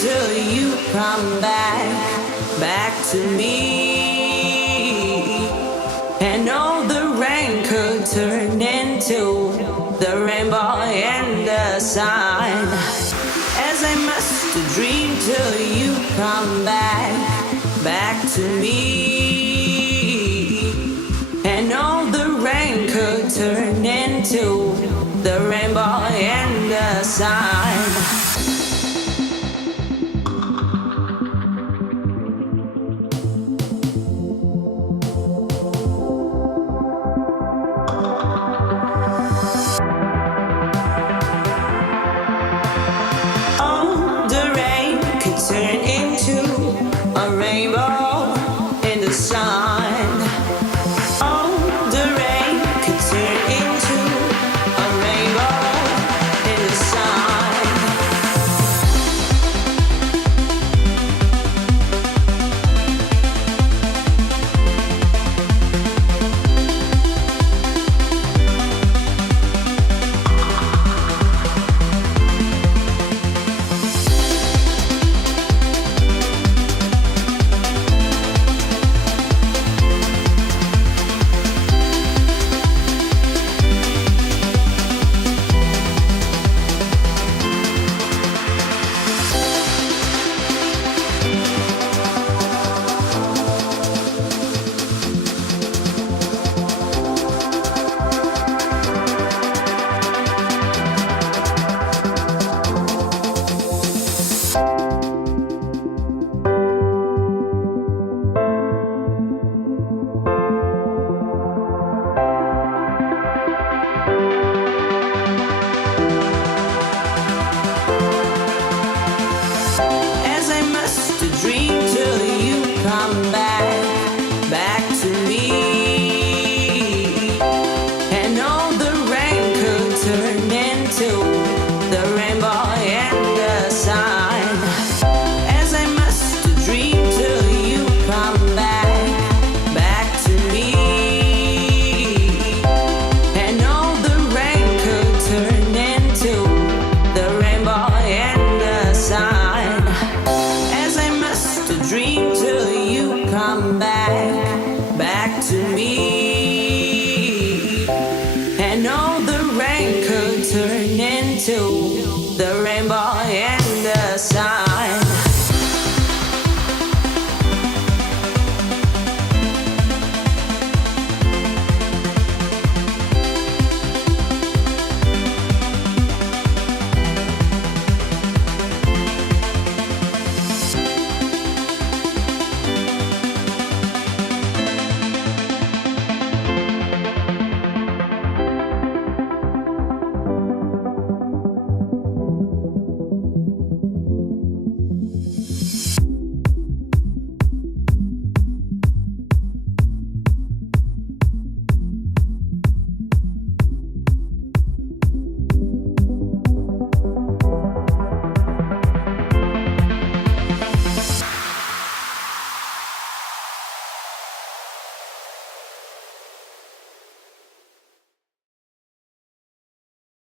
till you come back to me. And all the rain could turn into the rainbow and the sun. As I must dream till you come back to me. And all the rain could turn into the rainbow and the sun. Turn into a rainbow in the sun. Oh, the rain could turn into a rainbow in the sun. Dream till you come back to me. And all the rain could turn into the rainbow and the sun. As I must dream till you come back to me. And all the rain could turn into the rainbow and the sun. Dream till you come back to me. And all the rain could turn into